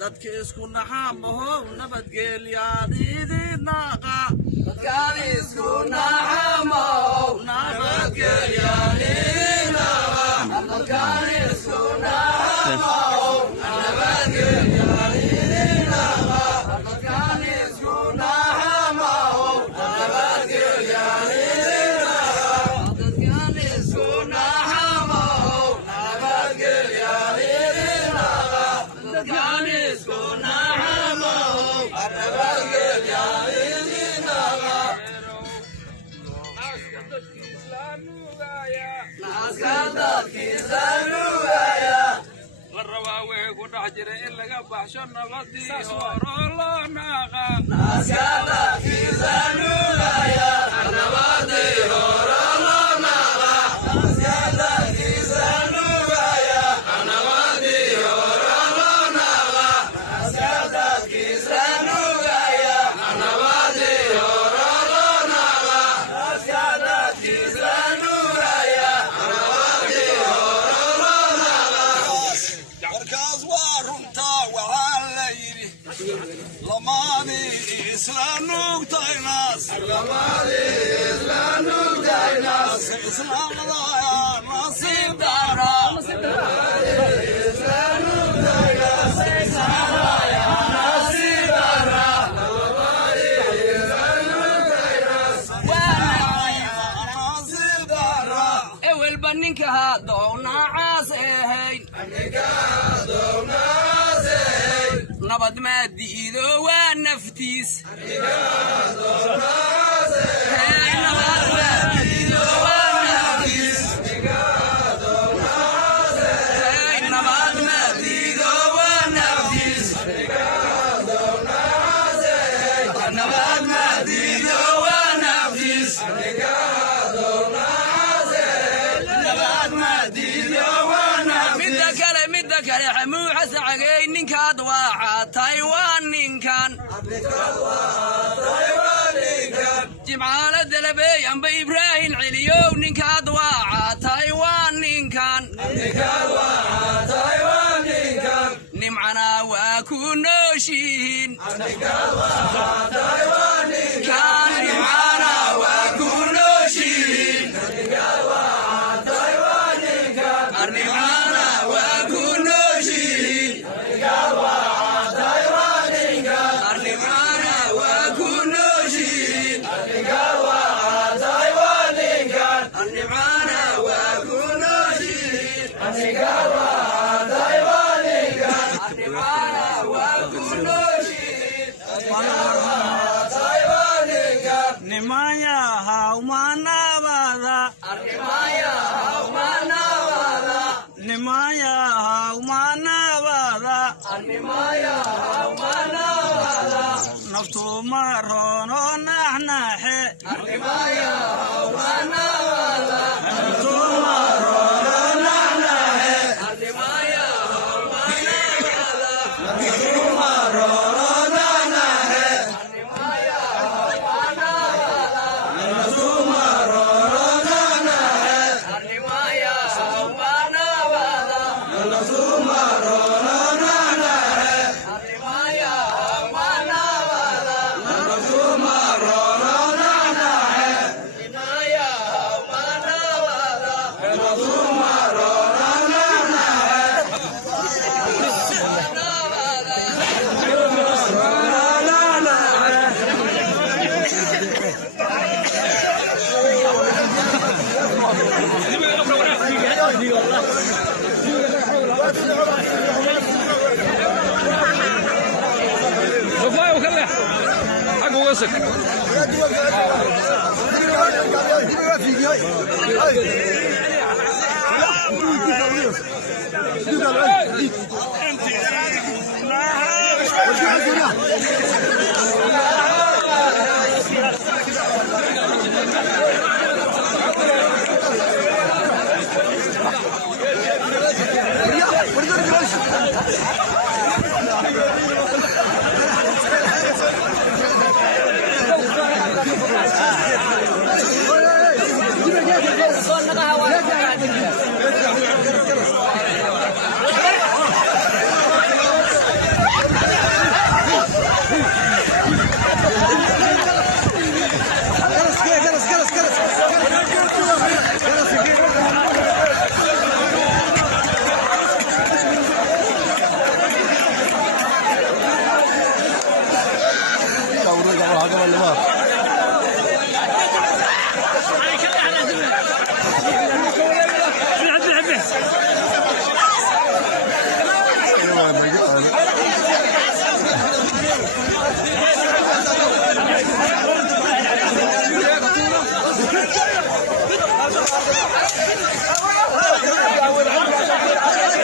dadka isku naxamaho nabadgelyaadidinaqa dadkaan isku naxamaho nabadgelyaadidinaqa dadkaan isku naxamaho nabadgelyaadidinaqa dadkaan isku naxamaho nabadgelyaadidinaqa dadkaan isku naxamaho nabadgelyaadidinaqa dadkaan isku naxamaho nabadgelyaadidinaqa naaska dadkiisa nugaya la rabaa wixii ku dhex jira in laga baxsho nabadii horo loo naaqa naaska dadkiisa nugaya nabadii horo loo naaqa naaska dadkiisa nugaya nabadii horo loo naaqa naaska dadkiisa nugaya nabadii horo loo naaqa naaska dadkiisa nugaya nabadii horo loo naaqa warkaas waa runtaa waxaa la yidhi lamaadii isla nugtaynaas islaamada nasiib dara ewelba ninka hadownacaas ahayn nabad maa diido waa naftiis midda kale xamuuxa sacagay ninkaad waa Taiwan ninkan jimcaale dalabey amba Ibrahim celiyow ninkaad waa Taiwan ninkan nimcana waa ku nooshiin kan nimcana waa ku nooshiin nimaya haumanabada nimaya haumanabada nimaya haumanabada nimaya haumanabada naftu marono naxnaxe nimaya haumanabada naftu marono naxnaxe nimaya haumanabada naftu marono naxnaxe nimaya haumanabada naftu marono naxnaxe nimaya haumanabada naftu marono naxnaxe nimaya haumanabada naftu marono naxnaxe nimaya haumanabada naftu marono naxnaxe sug Ay.